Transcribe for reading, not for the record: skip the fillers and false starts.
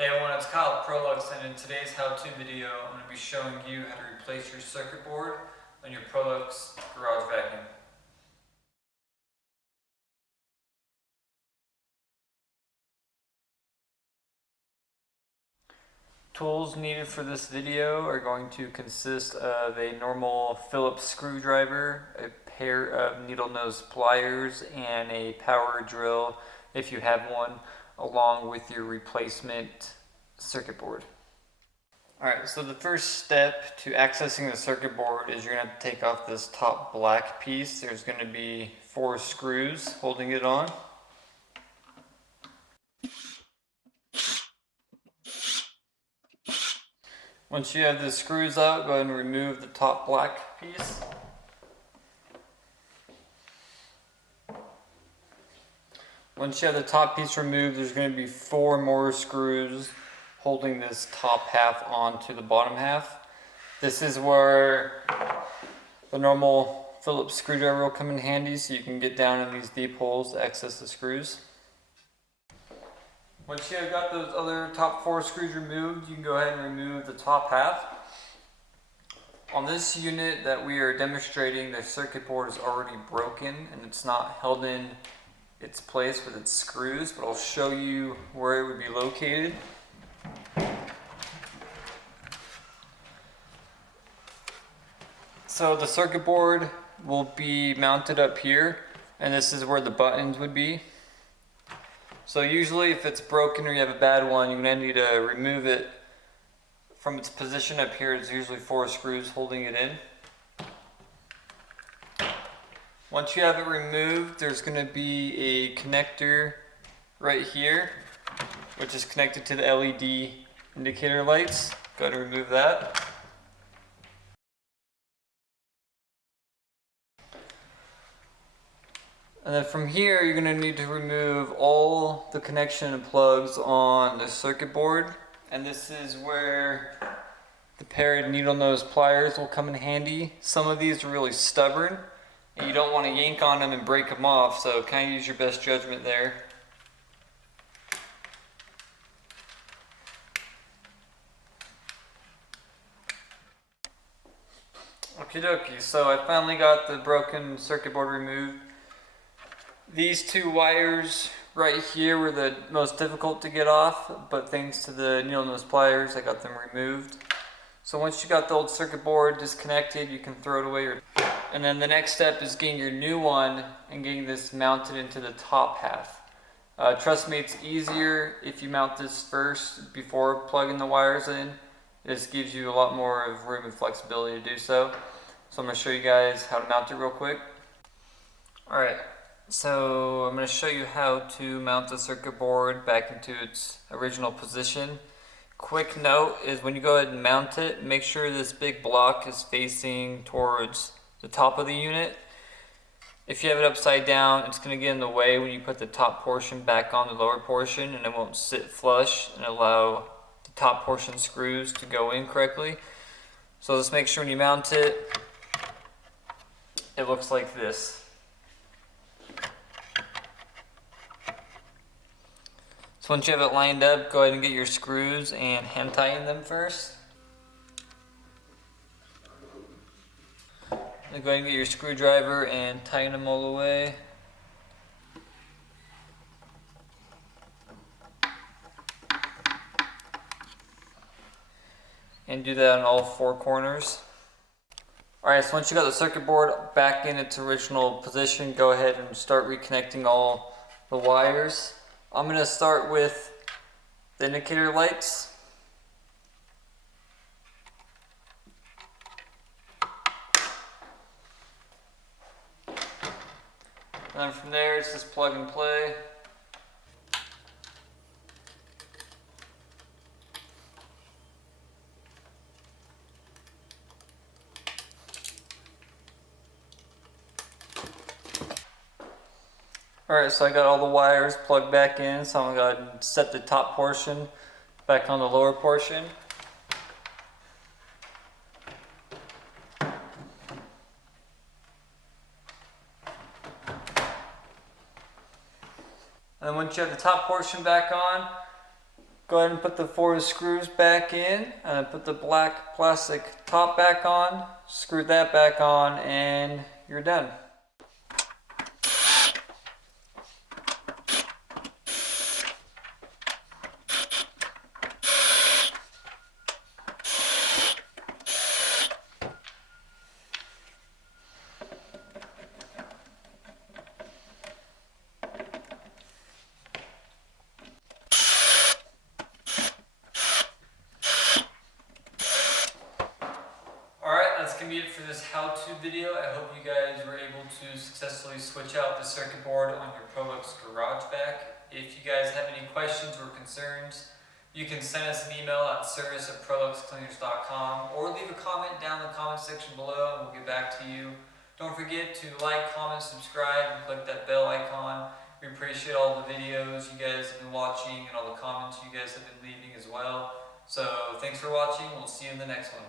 Hey everyone, it's Kyle Prolux, and in today's how-to video, I'm going to be showing you how to replace your circuit board on your Prolux Garage Vacuum. Tools needed for this video are going to consist of a normal Phillips screwdriver, a pair of needle nose pliers, and a power drill if you have one, along with your replacement circuit board. Alright, so the first step to accessing the circuit board is you're going to take off this top black piece. There's going to be 4 screws holding it on. Once you have the screws out, go ahead and remove the top black piece. Once you have the top piece removed, there's going to be 4 more screws holding this top half onto the bottom half. This is where the normal Phillips screwdriver will come in handy, so you can get down in these deep holes to access the screws. Once you have got those other top 4 screws removed, you can go ahead and remove the top half. On this unit that we are demonstrating, the circuit board is already broken and it's not held in its place with its screws, but I'll show you where it would be located. So the circuit board will be mounted up here, and this is where the buttons would be. So usually if it's broken or you have a bad one, you're going to need to remove it from its position up here. There's usually 4 screws holding it in. Once you have it removed, there's going to be a connector right here, which is connected to the LED indicator lights. Go ahead and remove that. And then from here, you're going to need to remove all the connection and plugs on the circuit board. And this is where the pair of needle nose pliers will come in handy. Some of these are really stubborn, and you don't want to yank on them and break them off, so kind of use your best judgment there. Okie dokie, so I finally got the broken circuit board removed. These 2 wires right here were the most difficult to get off, but thanks to the needle nose pliers, I got them removed. So once you got the old circuit board disconnected, you can throw it away. And then the next step is getting your new one and getting this mounted into the top half. Trust me, it's easier if you mount this first before plugging the wires in. This gives you a lot more of room and flexibility to do so. So I'm going to show you guys how to mount it real quick. Alright. So I'm going to show you how to mount the circuit board back into its original position. Quick note is when you go ahead and mount it, make sure this big block is facing towards the top of the unit. If you have it upside down, it's going to get in the way when you put the top portion back on the lower portion, and it won't sit flush and allow the top portion screws to go in correctly. So just make sure when you mount it, it looks like this. So once you have it lined up, go ahead and get your screws and hand tighten them first. Then go ahead and get your screwdriver and tighten them all the way. And do that on all 4 corners. Alright, so once you got the circuit board back in its original position, go ahead and start reconnecting all the wires. I'm going to start with the indicator lights. And then from there, it's just plug and play. Alright, so I got all the wires plugged back in, so I'm going to go ahead and set the top portion back on the lower portion. And then once you have the top portion back on, Go ahead and put the 4 screws back in, and put the black plastic top back on, screw that back on, and you're done. That's going to be it for this how-to video. I hope you guys were able to successfully switch out the circuit board on your Prolux Garage Vac. If you guys have any questions or concerns, you can send us an email at service@proluxcleaners.com or leave a comment down in the comment section below and we'll get back to you. Don't forget to like, comment, subscribe, and click that bell icon. We appreciate all the videos you guys have been watching and all the comments you guys have been leaving as well. So thanks for watching. We'll see you in the next one.